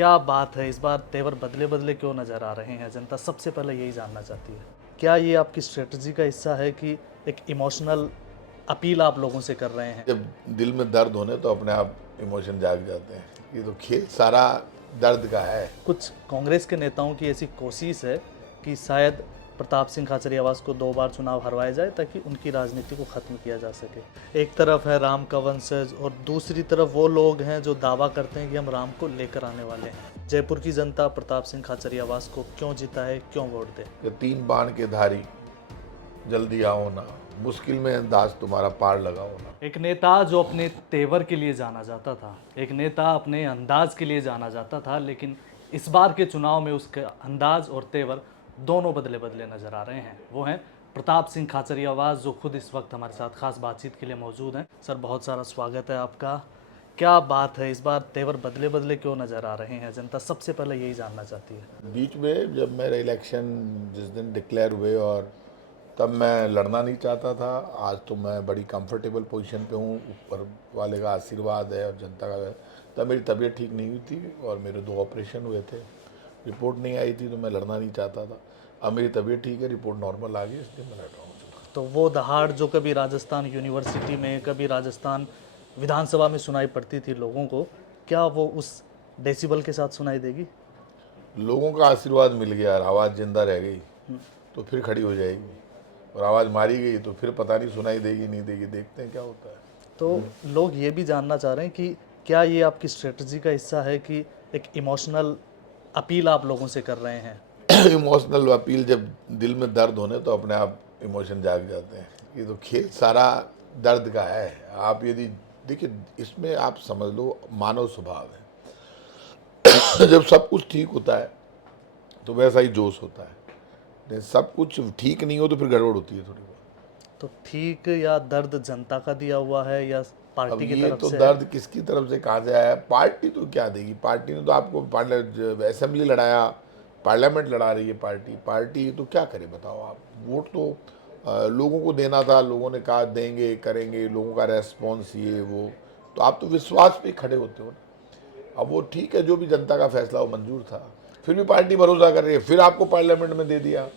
क्या बात है, इस बार तेवर बदले बदले क्यों नज़र आ रहे हैं? जनता सबसे पहले यही जानना चाहती है। क्या ये आपकी स्ट्रेटजी का हिस्सा है कि एक इमोशनल अपील आप लोगों से कर रहे हैं? जब दिल में दर्द होने तो अपने आप इमोशन जाग जाते हैं। ये तो खेल सारा दर्द का है। कुछ कांग्रेस के नेताओं की ऐसी कोशिश है कि शायद प्रताप सिंह खाचरियावास को 2 बार चुनाव हरवाया जाए ताकि उनकी राजनीति को ख़त्म किया जा सके। एक तरफ है राम का वंशज और दूसरी तरफ वो लोग हैं जो दावा करते हैं कि हम राम को लेकर आने वाले हैं। जयपुर की जनता प्रताप सिंह खाचरियावास को क्यों जिताए, क्यों वोट दे? कि 3 बाण के धारी जल्दी आओ ना, मुश्किल में अंदाज तुम्हारा पार लगाओ ना। एक नेता जो अपने तेवर के लिए जाना जाता था, एक नेता अपने अंदाज के लिए जाना जाता था, लेकिन इस बार के चुनाव में उसके अंदाज और तेवर दोनों बदले बदले नजर आ रहे हैं। वो हैं प्रताप सिंह खाचरियावास, जो खुद इस वक्त हमारे साथ खास बातचीत के लिए मौजूद हैं। सर, बहुत सारा स्वागत है आपका। क्या बात है, इस बार तेवर बदले बदले क्यों नजर आ रहे हैं? जनता सबसे पहले यही जानना चाहती है। बीच में जब मेरे इलेक्शन जिस दिन डिक्लेयर हुए और तब मैं लड़ना नहीं चाहता था। आज तो मैं बड़ी कंफर्टेबल पोजीशन पे हूँ, ऊपर वाले का आशीर्वाद है और जनता का है। तब मेरी तबीयत ठीक नहीं हुई थी और मेरे 2 ऑपरेशन हुए थे, रिपोर्ट नहीं आई थी, तो मैं लड़ना नहीं चाहता था। अब मेरी तबीयत ठीक है, रिपोर्ट नॉर्मल आ गई, इसलिए मैं लड़ रहा हूँ। तो वो दहाड़ जो कभी राजस्थान यूनिवर्सिटी में, कभी राजस्थान विधानसभा में सुनाई पड़ती थी लोगों को, क्या वो उस डेसिबल के साथ सुनाई देगी? लोगों का आशीर्वाद मिल गया और आवाज़ जिंदा रह गई तो फिर खड़ी हो जाएगी, और आवाज़ मारी गई तो फिर पता नहीं सुनाई देगी नहीं देगी, देखते हैं क्या होता है। तो लोग ये भी जानना चाह रहे हैं कि क्या ये आपकी स्ट्रेटजी का हिस्सा है कि एक इमोशनल अपील आप लोगों से कर रहे हैं? इमोशनल अपील, जब दिल में दर्द होने तो अपने आप इमोशन जाग जाते हैं। ये तो खेल सारा दर्द का है। आप यदि देखिए, इसमें आप समझ लो मानव स्वभाव है। जब सब कुछ ठीक होता है तो वैसा ही जोश होता है, नहीं सब कुछ ठीक नहीं हो तो फिर गड़बड़ होती है थोड़ी बहुत। तो ठीक या दर्द जनता का दिया हुआ है या अब पार्टी की ये तरफ तो से है? दर्द किसकी तरफ से कहाँ से आया? पार्टी तो क्या देगी? पार्टी ने तो आपको असेंबली लड़ाया, पार्लियामेंट लड़ा रही है पार्टी। पार्टी तो क्या करे बताओ आप? वोट तो लोगों को देना था, लोगों ने कहा देंगे करेंगे, लोगों का रेस्पॉन्स ये वो, तो आप तो विश्वास पे खड़े होते हो ना। अब वो ठीक है, जो भी जनता का फैसला वो मंजूर था, फिर भी पार्टी भरोसा कर रही है, फिर आपको पार्लियामेंट में दे दिया।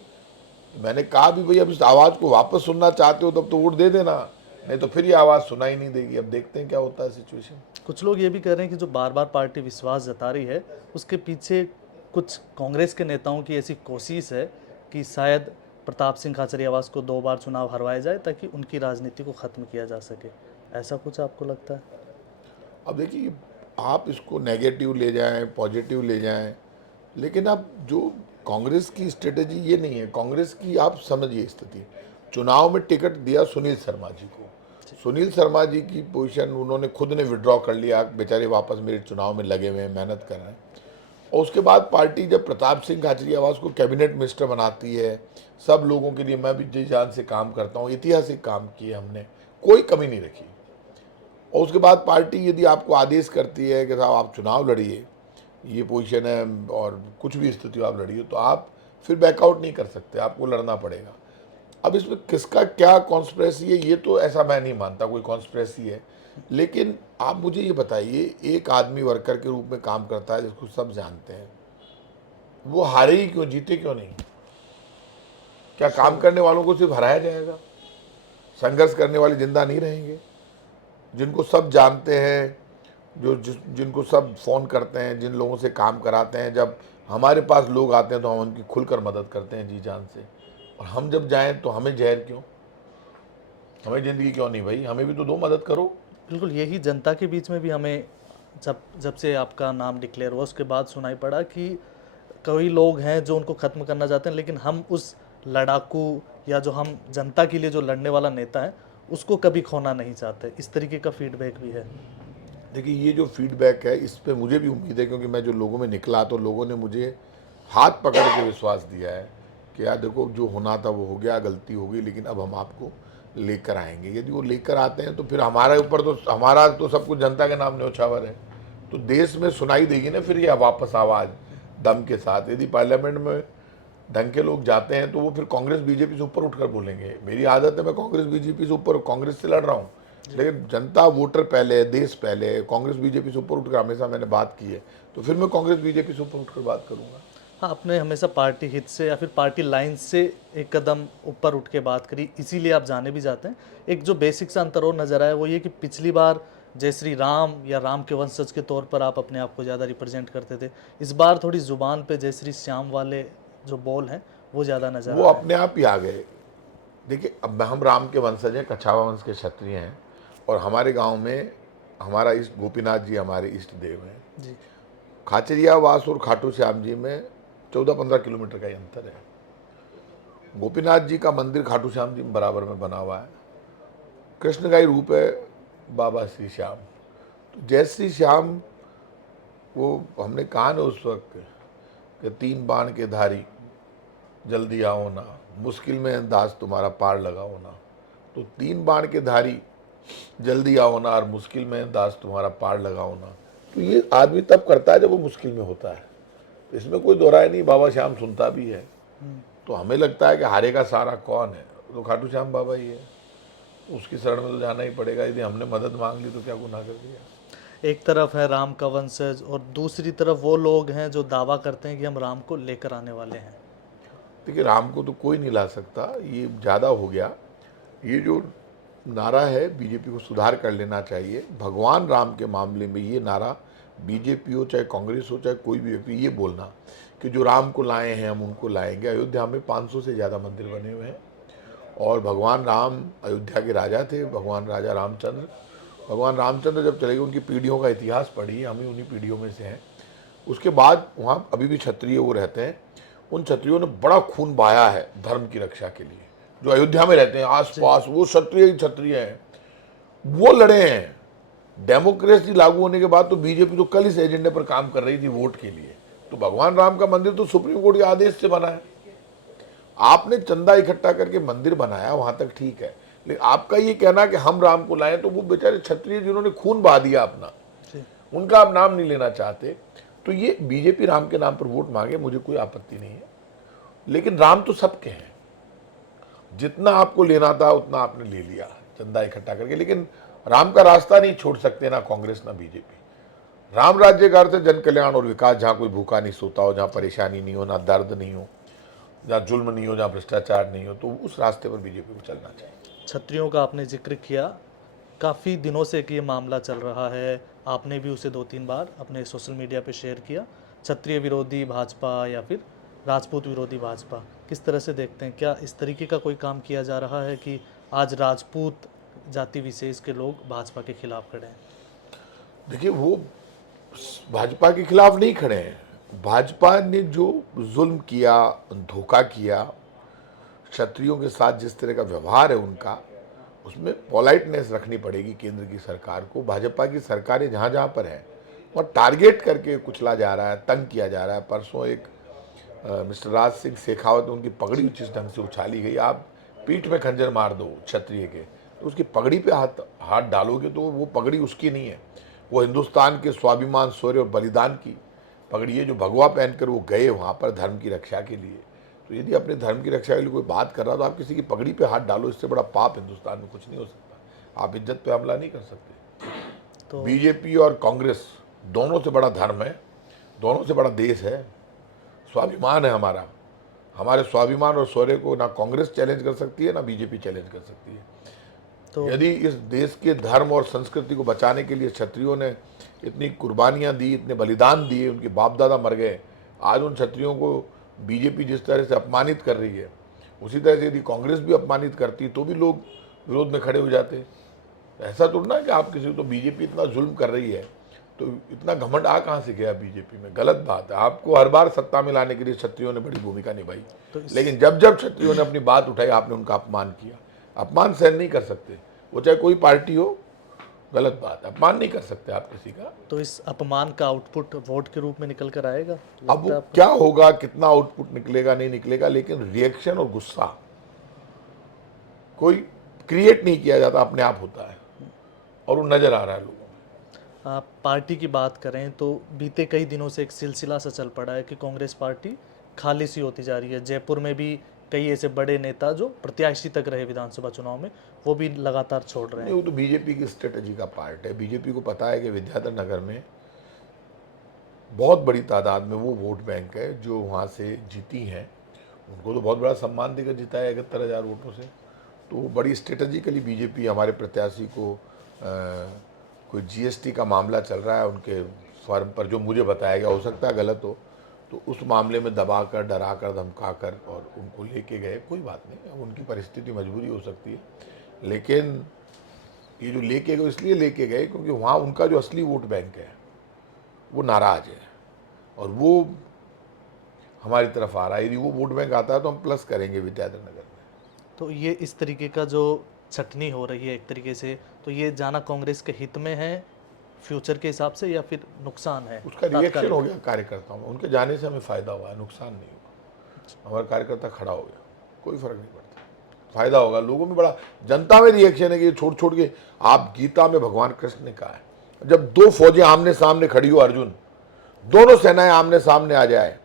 मैंने कहा भी भाई, अब इस आवाज़ को वापस सुनना चाहते हो तब तो वोट दे देना, नहीं तो फिर ये आवाज़ सुनाई नहीं देगी। अब देखते हैं क्या होता है सिचुएशन। कुछ लोग ये भी कह रहे हैं कि जो बार बार पार्टी विश्वास जता रही है, उसके पीछे कुछ कांग्रेस के नेताओं की ऐसी कोशिश है कि शायद प्रताप सिंह खाचरियावास को 2 बार चुनाव हरवाया जाए ताकि उनकी राजनीति को ख़त्म किया जा सके। ऐसा कुछ आपको लगता है? अब देखिए, आप इसको नेगेटिव ले जाएं, पॉजिटिव ले जाएं, लेकिन अब जो कांग्रेस की स्ट्रेटजी ये नहीं है। कांग्रेस की आप समझिए स्थिति, चुनाव में टिकट दिया सुनील शर्मा जी को। सुनील शर्मा जी की पोजीशन उन्होंने खुद ने विड्रॉ कर लिया, बेचारे वापस मेरे चुनाव में लगे हुए हैं, मेहनत कर रहे हैं। और उसके बाद पार्टी जब प्रताप सिंह खाचरियावास को कैबिनेट मिनिस्टर बनाती है, सब लोगों के लिए मैं भी जी जान से काम करता हूँ, ऐतिहासिक काम किए हमने, कोई कमी नहीं रखी। और उसके बाद पार्टी यदि आपको आदेश करती है कि साहब आप चुनाव लड़िए, ये पोजीशन है और कुछ भी स्थिति हो आप लड़िए, तो आप फिर बैकआउट नहीं कर सकते, आपको लड़ना पड़ेगा। अब इसमें किसका क्या कॉन्स्पिरेसी है, ये तो ऐसा मैं नहीं मानता कोई कॉन्स्पिरेसी है। लेकिन आप मुझे ये बताइए, एक आदमी वर्कर के रूप में काम करता है जिसको सब जानते हैं, वो हारे ही क्यों, जीते क्यों नहीं? क्या काम करने वालों को सिर्फ हराया जाएगा? संघर्ष करने वाले जिंदा नहीं रहेंगे? जिनको सब जानते हैं, जिनको सब फ़ोन करते हैं, जिन लोगों से काम कराते हैं, जब हमारे पास लोग आते हैं तो हम उनकी खुलकर मदद करते हैं जी जान से, और हम जब जाएं तो हमें जहर क्यों? हमें ज़िंदगी क्यों नहीं भाई? हमें भी तो दो, मदद करो। बिल्कुल, यही जनता के बीच में भी हमें जब जब से आपका नाम डिक्लेयर हुआ उसके बाद सुनाई पड़ा कि कई लोग हैं जो उनको ख़त्म करना चाहते हैं, लेकिन हम उस लड़ाकू या जो हम जनता के लिए जो लड़ने वाला नेता है उसको कभी खोना नहीं चाहते। इस तरीके का फीडबैक भी है। देखिए, ये जो फीडबैक है इस पे मुझे भी उम्मीद है, क्योंकि मैं जो लोगों में निकला तो लोगों ने मुझे हाथ पकड़ के विश्वास दिया है कि यार देखो, जो होना था वो हो गया, गलती हो गई, लेकिन अब हम आपको लेकर आएंगे। यदि वो लेकर आते हैं तो फिर हमारे ऊपर तो, हमारा तो सब कुछ जनता के नाम न्यौछावर है, तो देश में सुनाई देगी ना फिर ये वापस आवाज़ दम के साथ। यदि पार्लियामेंट में ढंग के लोग जाते हैं तो वो फिर कांग्रेस बीजेपी से ऊपर उठकर बोलेंगे। मेरी आदत है, मैं कांग्रेस बीजेपी से ऊपर, कांग्रेस से लड़ रहा हूँ, लेकिन जनता वोटर पहले, देश पहले, कांग्रेस बीजेपी से ऊपर उठकर हमेशा मैंने बात की है। तो फिर मैं कांग्रेस बीजेपी से ऊपर उठकर बात करूंगा। हाँ, आपने हमेशा पार्टी हित से या फिर पार्टी लाइन से एक कदम ऊपर उठ के बात करी, इसीलिए आप जाने भी जाते हैं। एक जो बेसिक सा अंतर और नज़र आया वो ये कि पिछली बार जय श्री राम या राम के वंशज के तौर पर आप अपने आप को ज़्यादा रिप्रेजेंट करते थे। इस बार थोड़ी ज़ुबान पे जय श्री श्याम वाले जो बोल हैं वो ज़्यादा नज़र वो आ रहे हैं। अपने आप ही आ गए। देखिए, अब हम राम के वंशज हैं, कछावा वंश के क्षत्रिय हैं, और हमारे गांव में हमारा इष्ट गोपीनाथ जी हमारे इष्ट देव हैं। जी। खाचरियावास और खाटू श्याम जी में 14-15 किलोमीटर का ही अंतर है। गोपीनाथ जी का मंदिर खाटू श्याम जी बराबर में बना हुआ है। कृष्ण का ही रूप है बाबा श्री श्याम। तो जय श्री श्याम, वो हमने कहा ना उस वक्त कि 3 बाण के धारी जल्दी आओ ना, मुश्किल में दास तुम्हारा पार लगाओ ना। तो 3 बाण के धारी जल्दी आओ ना और मुश्किल में दास तुम्हारा पार लगाओ ना, तो ये आदमी तब करता है जब वो मुश्किल में होता है। इसमें कोई दो राय नहीं, बाबा श्याम सुनता भी है। तो हमें लगता है कि हारे का सारा कौन है, तो खाटू श्याम बाबा ही है। उसकी शरण में तो जाना ही पड़ेगा। यदि हमने मदद मांग ली तो क्या गुनाह कर दिया। एक तरफ है राम का वंशज और दूसरी तरफ वो लोग हैं जो दावा करते हैं कि हम राम को लेकर आने वाले हैं। देखिए, राम को तो कोई नहीं ला सकता, ये ज़्यादा हो गया। ये जो नारा है, बीजेपी को सुधार कर लेना चाहिए। भगवान राम के मामले में ये नारा, बीजेपी हो चाहे कांग्रेस हो चाहे कोई भी व्यक्ति, ये बोलना कि जो राम को लाए हैं हम उनको लाएंगे। अयोध्या में 500 से ज़्यादा मंदिर बने हुए हैं, और भगवान राम अयोध्या के राजा थे, भगवान राजा रामचंद्र। भगवान रामचंद्र जब चले गए, उनकी पीढ़ियों का इतिहास पढ़िए, हम ही उन्हीं पीढ़ियों में से हैं। उसके बाद वहाँ अभी भी क्षत्रिय वो रहते हैं। उन क्षत्रियों ने बड़ा खून बहाया है धर्म की रक्षा के लिए। जो अयोध्या में रहते हैं आसपास, वो क्षत्रिय ही क्षत्रिय हैं, वो लड़े हैं। डेमोक्रेसी लागू होने के बाद तो बीजेपी तो कल इस एजेंडे पर काम कर रही थी वोट के लिए। तो भगवान राम का मंदिर तो सुप्रीम कोर्ट के आदेश से बना है। आपने चंदा इकट्ठा करके मंदिर बनाया, वहां तक ठीक है, लेकिन आपका ये कहना कि हम राम को लाएं, तो वो बेचारे क्षत्रिय जिन्होंने खून बहा दिया अपना, उनका आप नाम नहीं लेना चाहते। तो ये बीजेपी राम के नाम पर वोट मांगे, मुझे कोई आपत्ति नहीं है, लेकिन राम तो सबके हैं। जितना आपको लेना था उतना आपने ले लिया चंदा इकट्ठा करके, लेकिन राम का रास्ता नहीं छोड़ सकते ना कांग्रेस ना बीजेपी। राम राज्य का अर्थ है जन कल्याण और विकास, जहाँ कोई भूखा नहीं सोता हो, जहाँ परेशानी नहीं हो, ना दर्द नहीं हो, जहाँ जुल्म नहीं हो, जहाँ भ्रष्टाचार नहीं हो, तो उस रास्ते पर बीजेपी को चलना चाहिए। क्षत्रियों का आपने जिक्र किया, काफ़ी दिनों से कि ये मामला चल रहा है, आपने भी उसे 2-3 बार अपने सोशल मीडिया पे शेयर किया। क्षत्रिय विरोधी भाजपा या फिर राजपूत विरोधी भाजपा, किस तरह से देखते हैं? क्या इस तरीके का कोई काम किया जा रहा है कि आज राजपूत जाति विशेष के लोग भाजपा के खिलाफ खड़े हैं? देखिए, वो भाजपा के खिलाफ नहीं खड़े हैं। भाजपा ने जो जुल्म किया, धोखा किया, क्षत्रियों के साथ जिस तरह का व्यवहार है उनका, उसमें पोलाइटनेस रखनी पड़ेगी केंद्र की सरकार को। भाजपा की सरकारें जहाँ जहाँ पर हैं वहाँ टारगेट करके कुचला जा रहा है, तंग किया जा रहा है। परसों एक मिस्टर राज सिंह शेखावत, उनकी पगड़ी जिस ढंग से उछाली गई, आप पीठ में खंजर मार दो क्षत्रिय के, तो उसकी पगड़ी पे हाथ डालोगे तो वो पगड़ी उसकी नहीं है, वो हिंदुस्तान के स्वाभिमान, शौर्य और बलिदान की पगड़ी है, जो भगवा पहनकर वो गए वहाँ पर धर्म की रक्षा के लिए। तो यदि अपने धर्म की रक्षा के लिए कोई बात कर रहा तो आप किसी की पगड़ी पे हाथ डालो, इससे बड़ा पाप हिंदुस्तान में कुछ नहीं हो सकता। आप इज्जत पे हमला नहीं कर सकते। तो बीजेपी और कांग्रेस दोनों से बड़ा धर्म है, दोनों से बड़ा देश है, स्वाभिमान है हमारा। हमारे स्वाभिमान और शौर्य को ना कांग्रेस चैलेंज कर सकती है ना बीजेपी चैलेंज कर सकती है। तो यदि इस देश के धर्म और संस्कृति को बचाने के लिए क्षत्रियों ने इतनी कुर्बानियां दी, इतने बलिदान दिए, उनके बाप दादा मर गए, आज उन क्षत्रियों को बीजेपी जिस तरह से अपमानित कर रही है, उसी तरह से यदि कांग्रेस भी अपमानित करती तो भी लोग विरोध में खड़े हो जाते। ऐसा तो ना कि आप किसी को, तो बीजेपी इतना जुल्म कर रही है तो इतना घमंड आ कहाँ से गया बीजेपी में? गलत बात है। आपको हर बार सत्ता में लाने के लिए क्षत्रियों ने बड़ी भूमिका निभाई, लेकिन जब जब क्षत्रियों ने अपनी बात उठाई आपने उनका अपमान किया। अपमान सहन नहीं कर सकते, वो चाहे कोई पार्टी हो, गलत बात है, अपमान नहीं कर सकते आप किसी का। तो इस अपमान का आउटपुट वोट के रूप में निकल कर आएगा, अब लगता वो है आपको? क्या होगा, कितना आउटपुट निकलेगा नहीं निकलेगा, लेकिन रिएक्शन और गुस्सा कोई क्रिएट नहीं किया जाता, अपने आप होता है, और वो नजर आ रहा है लोगों में। आप पार्टी की बात करें तो बीते कई दिनों से एक सिलसिला सा चल पड़ा है कि कांग्रेस पार्टी खाली सी होती जा रही है। जयपुर में भी कई ऐसे बड़े नेता जो प्रत्याशी तक रहे विधानसभा चुनाव में, वो भी लगातार छोड़ रहे नहीं, हैं। वो तो बीजेपी की स्ट्रेटजी का पार्ट है। बीजेपी को पता है कि विद्याधर नगर में बहुत बड़ी तादाद में वो वोट बैंक है जो वहाँ से जीती हैं। उनको तो बहुत बड़ा सम्मान देकर जिताया 71,000 वोटों से। तो बड़ी स्ट्रेटजिकली बीजेपी हमारे प्रत्याशी को कोई जीएसटी का मामला चल रहा है उनके फर्म पर, जो मुझे बताया गया, हो सकता है गलत हो, तो उस मामले में दबाकर, डराकर, धमकाकर और उनको लेके गए। कोई बात नहीं, अब उनकी परिस्थिति, मजबूरी हो सकती है, लेकिन ये जो लेके गए इसलिए लेके गए क्योंकि वहाँ उनका जो असली वोट बैंक है वो नाराज है और वो हमारी तरफ आ रहा है। यदि वो वोट बैंक आता है तो हम प्लस करेंगे विद्याधर नगर में। तो ये इस तरीके का जो छटनी हो रही है एक तरीके से, तो ये जाना कांग्रेस के हित में है फ्यूचर के हिसाब से या फिर नुकसान है? उसका रिएक्शन तात्कालिक। हो गया कार्यकर्ताओं में, उनके जाने से हमें फ़ायदा हुआ है, नुकसान नहीं हुआ। हमारा कार्यकर्ता खड़ा हो गया, कोई फर्क नहीं पड़ता, फायदा होगा लोगों में। बड़ा जनता में रिएक्शन है कि छोड़ छोड़ के, आप गीता में भगवान कृष्ण ने कहा है, जब दो फौजें आमने सामने खड़ी हो अर्जुन, दोनों सेनाएं आमने सामने आ जाए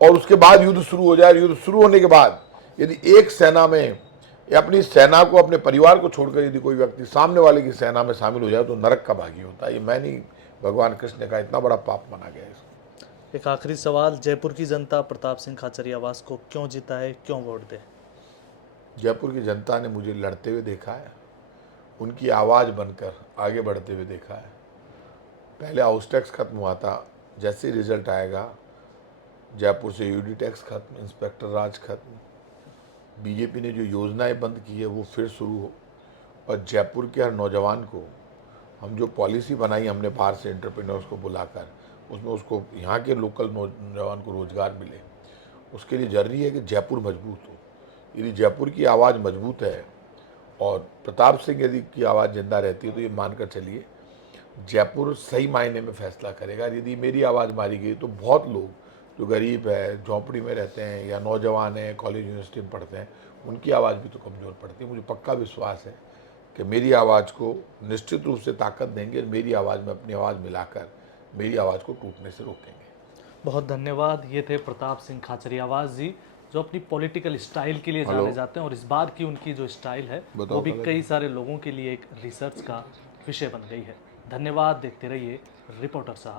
और उसके बाद युद्ध शुरू हो जाए, युद्ध शुरू होने के बाद यदि एक सेना में या अपनी सेना को, अपने परिवार को छोड़कर यदि कोई व्यक्ति सामने वाले की सेना में शामिल हो जाए तो नरक का भागी होता है। ये मैं नहीं, भगवान कृष्ण ने कहा, इतना बड़ा पाप माना गया है इसको। एक आखिरी सवाल, जयपुर की जनता प्रताप सिंह खाचरियावास को क्यों जीता है, क्यों वोट दे? जयपुर की जनता ने मुझे लड़ते हुए देखा है, उनकी आवाज़ बनकर आगे बढ़ते हुए देखा है। पहले हाउस टैक्स खत्म हुआ था, जैसे रिजल्ट आएगा जयपुर से यूडी टैक्स खत्म, इंस्पेक्टर राज खत्म, बीजेपी ने जो योजनाएं बंद की है वो फिर शुरू हो, और जयपुर के हर नौजवान को हम जो पॉलिसी बनाई हमने बाहर से एंटरप्रेन्योर्स को बुलाकर, उसमें उसको यहाँ के लोकल नौजवान को रोज़गार मिले। उसके लिए ज़रूरी है कि जयपुर मजबूत हो। यदि जयपुर की आवाज़ मजबूत है और प्रताप सिंह यदि की आवाज़ जिंदा रहती है तो ये मानकर चलिए जयपुर सही मायने में फैसला करेगा। यदि मेरी आवाज़ मारी गई तो बहुत लोग जो गरीब है, झोंपड़ी में रहते हैं या नौजवान हैं, कॉलेज यूनिवर्सिटी में पढ़ते हैं, उनकी आवाज़ भी तो कमज़ोर पड़ती है। मुझे पक्का विश्वास है कि मेरी आवाज़ को निश्चित रूप से ताकत देंगे, मेरी आवाज़ में अपनी आवाज़ मिलाकर मेरी आवाज़ को टूटने से रोकेंगे। बहुत धन्यवाद। ये थे प्रताप सिंह खाचरियावास जी, जो अपनी पॉलिटिकल स्टाइल के लिए जाने जाते हैं और इस बार की उनकी जो स्टाइल है वो भी कई सारे लोगों के लिए एक रिसर्च का विषय बन गई है। धन्यवाद। देखते रहिए रिपोर्टर साहब।